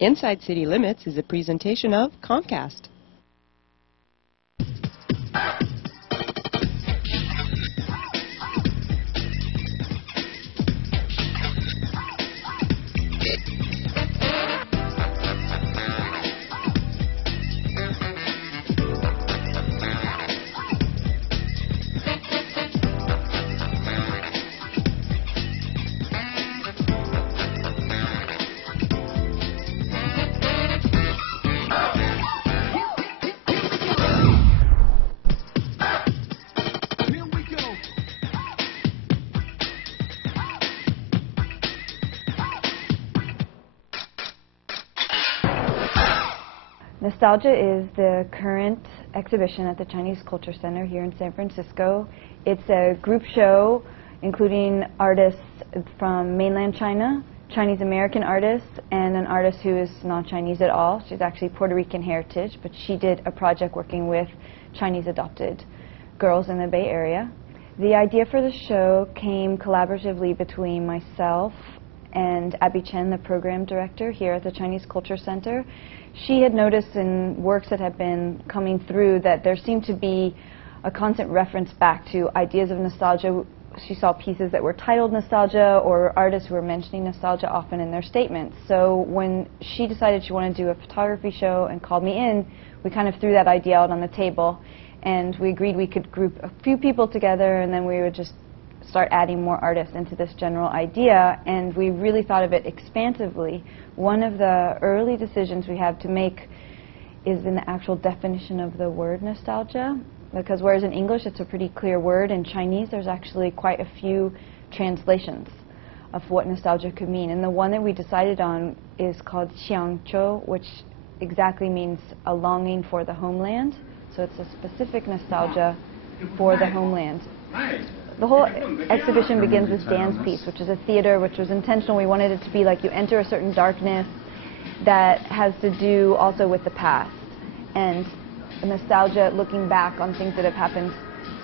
Inside City Limits is a presentation of Comcast. Nostalgia is the current exhibition at the Chinese Culture Center here in San Francisco. It's a group show including artists from mainland China, Chinese American artists, and an artist who is not Chinese at all. She's actually Puerto Rican heritage, but she did a project working with Chinese adopted girls in the Bay Area. The idea for the show came collaboratively between myself and Abby Chen, the program director here at the Chinese Culture Center. She had noticed in works that have been coming through that there seemed to be a constant reference back to ideas of nostalgia. She saw pieces that were titled nostalgia or artists who were mentioning nostalgia often in their statements. So when she decided she wanted to do a photography show and called me in, we kind of threw that idea out on the table, and we agreed we could group a few people together, and then we would just start adding more artists into this general idea, and we really thought of it expansively. One of the early decisions we had to make is in the actual definition of the word nostalgia, because whereas in English it's a pretty clear word, in Chinese there's actually quite a few translations of what nostalgia could mean, and the one that we decided on is called xiangzhou, which exactly means a longing for the homeland, so it's a specific nostalgia for the homeland. The whole exhibition begins with Dan's piece, which is a theater, which was intentional. We wanted it to be like you enter a certain darkness that has to do also with the past, and nostalgia, looking back on things that have happened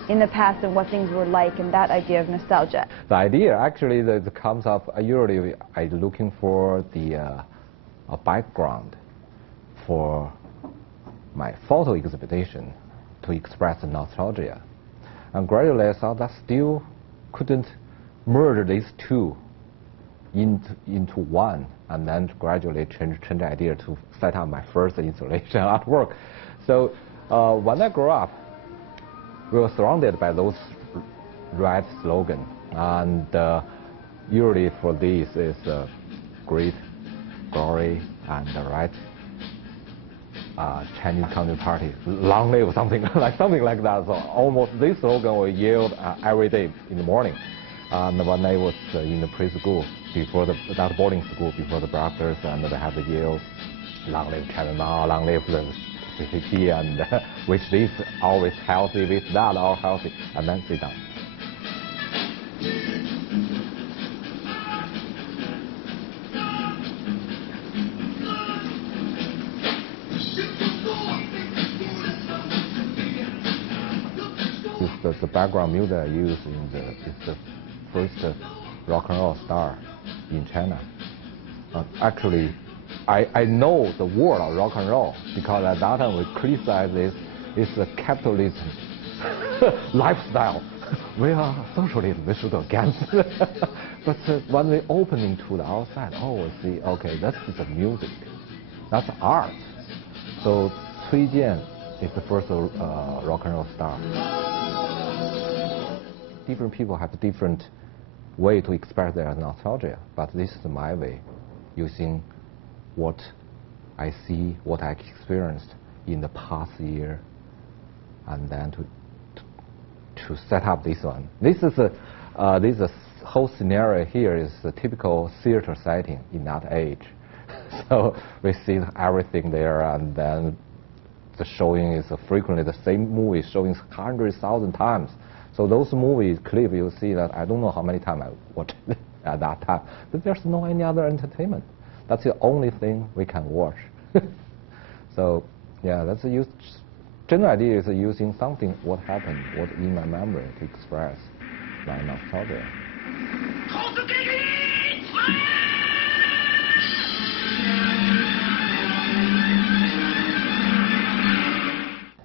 in the past and what things were like, and that idea of nostalgia. The idea actually that comes up, usually I'm looking for the a background for my photo exhibition to express the nostalgia. And gradually I thought that still couldn't merge these two into one, and then gradually change the idea to set up my first installation artwork. So when I grew up, we were surrounded by those red slogans, and usually for this is great glory and the right Chinese Communist Party, long live, something like that. So almost this slogan was yelled every day in the morning. And when I was in the preschool, before that boarding school, before the breakfast, and they had the yells, long live China now, long live the CCP, and with this always healthy, with that all healthy, and then sit down. The background music I use is the first rock and roll star in China. Actually, I know the word of rock and roll because at that time we criticized this. It's a capitalism lifestyle. We are socialists, we should against. But when we open into the outside, oh, we see, okay, that's the music, that's art. So Cui Jian is the first rock and roll star. Different people have different way to express their nostalgia, but this is my way, using what I see, what I experienced in the past year, and then to set up this one. This is a whole scenario here is a typical theater setting in that age. So we see everything there, and then the showing is frequently the same movie showing 100,000 times. So those movies clip, you see that I don't know how many times I watched it at that time, but there's no any other entertainment. That's the only thing we can watch. So yeah, that's a use. General idea is using something what happened, what in my memory to express my nostalgia. Fire!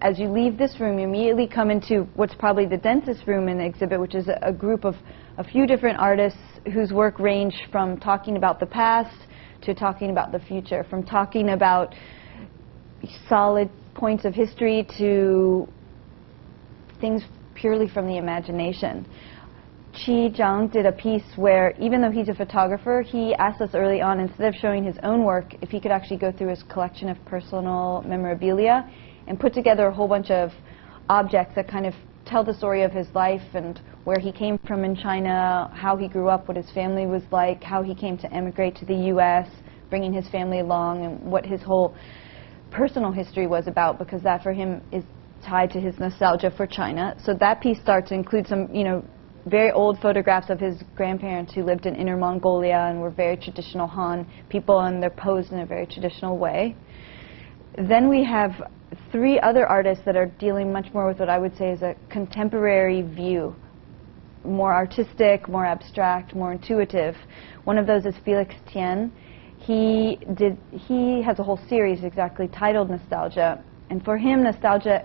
as you leave this room, you immediately come into what's probably the densest room in the exhibit, which is a group of a few different artists whose work range from talking about the past to talking about the future, from talking about solid points of history to things purely from the imagination. Chi Zhang did a piece where, even though he's a photographer, he asked us early on, instead of showing his own work, if he could actually go through his collection of personal memorabilia and put together a whole bunch of objects that kind of tell the story of his life and where he came from in China, how he grew up, what his family was like, how he came to emigrate to the U.S., bringing his family along, and what his whole personal history was about, because that for him is tied to his nostalgia for China. So that piece starts to include some, very old photographs of his grandparents who lived in Inner Mongolia and were very traditional Han people, and they're posed in a very traditional way. Then we have 3 other artists that are dealing much more with what I would say is a contemporary view, more artistic, more abstract, more intuitive. One of those is Felix Tian. He has a whole series exactly titled Nostalgia, and for him nostalgia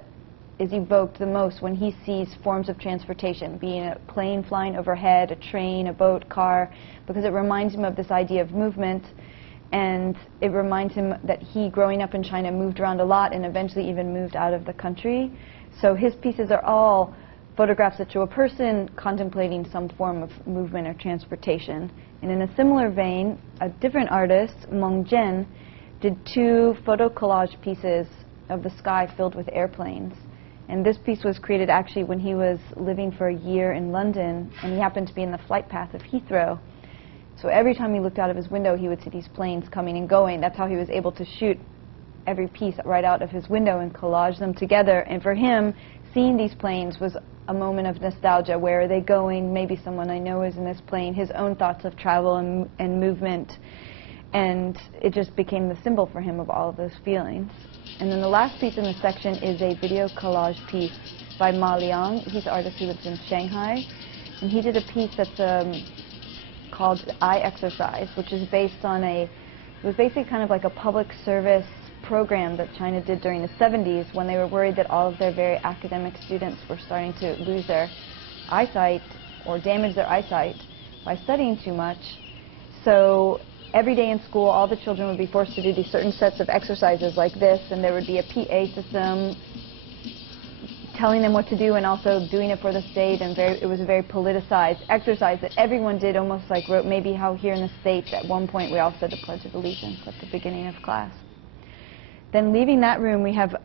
is evoked the most when he sees forms of transportation, being a plane flying overhead, a train, a boat, car, because it reminds him of this idea of movement, and it reminds him that he, growing up in China, moved around a lot and eventually even moved out of the country. So his pieces are all photographs that show a person contemplating some form of movement or transportation. And in a similar vein, a different artist, Meng Zhen, did 2 photo collage pieces of the sky filled with airplanes. And this piece was created actually when he was living for a year in London, and he happened to be in the flight path of Heathrow. So every time he looked out of his window, he would see these planes coming and going. That's how he was able to shoot every piece right out of his window and collage them together. And for him, seeing these planes was a moment of nostalgia. Where are they going? Maybe someone I know is in this plane. His own thoughts of travel and movement. And it just became the symbol for him of all of those feelings. And then the last piece in the section is a video collage piece by Ma Liang. He's an artist who lives in Shanghai. And he did a piece that's called Eye Exercise, which is based on it was basically kind of like a public service program that China did during the 70s when they were worried that all of their very academic students were starting to lose their eyesight or damage their eyesight by studying too much. So every day in school, all the children would be forced to do these certain sets of exercises like this, and there would be a PA system telling them what to do and also doing it for the state, and it was a very politicized exercise that everyone did, almost like maybe how here in the States at one point we all said the Pledge of Allegiance at the beginning of class. Then leaving that room, we have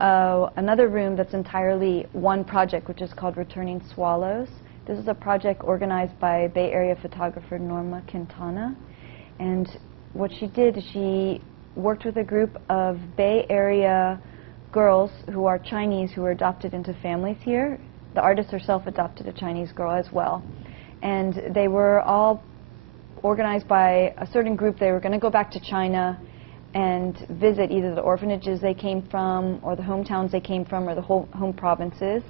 another room that's entirely one project, which is called Returning Swallows. This is a project organized by Bay Area photographer Norma Quintana. And what she did is she worked with a group of Bay Area girls who are Chinese who were adopted into families here. The artist herself adopted a Chinese girl as well. And they were all organized by a certain group. They were going to go back to China and visit either the orphanages they came from or the hometowns they came from or the home provinces.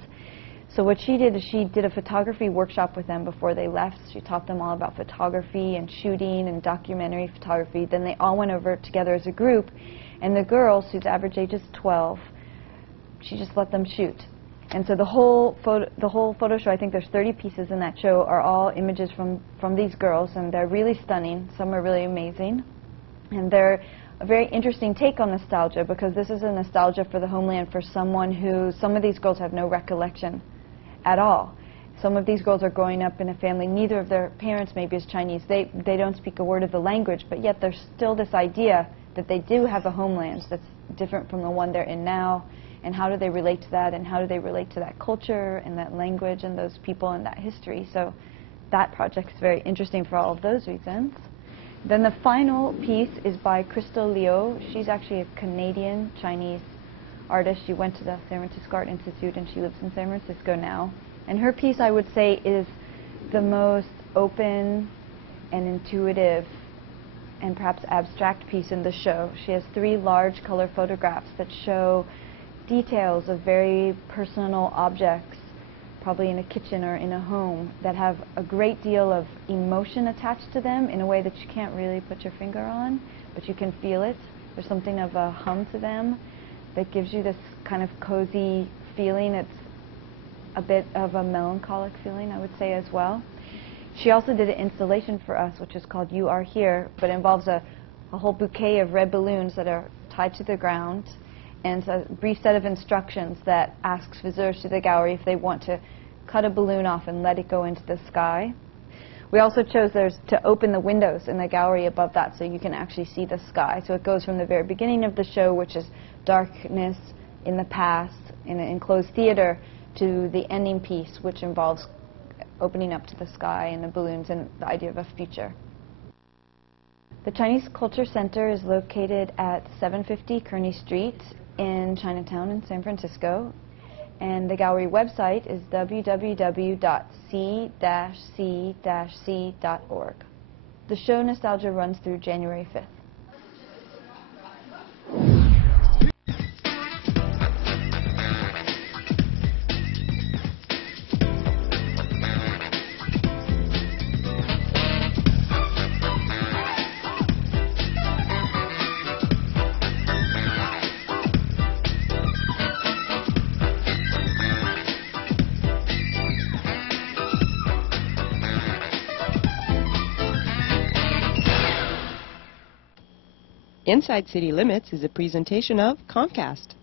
So what she did is she did a photography workshop with them before they left. She taught them all about photography and shooting and documentary photography. Then they all went over together as a group, and the girls, whose average age is 12, she just let them shoot. And so the whole photo show, I think there's 30 pieces in that show, are all images from these girls, and they're really stunning. Some are really amazing. And they're a very interesting take on nostalgia, because this is a nostalgia for the homeland for someone who, some of these girls have no recollection at all. Some of these girls are growing up in a family, neither of their parents maybe is Chinese. They don't speak a word of the language, but yet there's still this idea that they do have a homeland that's different from the one they're in now. And how do they relate to that, and how do they relate to that culture and that language and those people and that history? So that project's very interesting for all of those reasons. Then the final piece is by Crystal Liu. She's actually a Canadian Chinese artist. She went to the San Francisco Art Institute, and she lives in San Francisco now. And her piece, I would say, is the most open and intuitive and perhaps abstract piece in the show. She has 3 large color photographs that show details of very personal objects, probably in a kitchen or in a home, that have a great deal of emotion attached to them in a way that you can't really put your finger on, but you can feel it. There's something of a hum to them that gives you this kind of cozy feeling. It's a bit of a melancholic feeling, I would say, as well. She also did an installation for us, which is called You Are Here, but it involves a whole bouquet of red balloons that are tied to the ground, and it's a brief set of instructions that asks visitors to the gallery if they want to cut a balloon off and let it go into the sky. We also chose to open the windows in the gallery above that so you can actually see the sky. So it goes from the very beginning of the show, which is darkness in the past in an enclosed theater, to the ending piece, which involves opening up to the sky and the balloons and the idea of a future. The Chinese Culture Center is located at 750 Kearny Street in Chinatown in San Francisco, and the gallery website is www.c-c-c.org. The show Nostalgia runs through January 5th. Inside City Limits is a presentation of Comcast.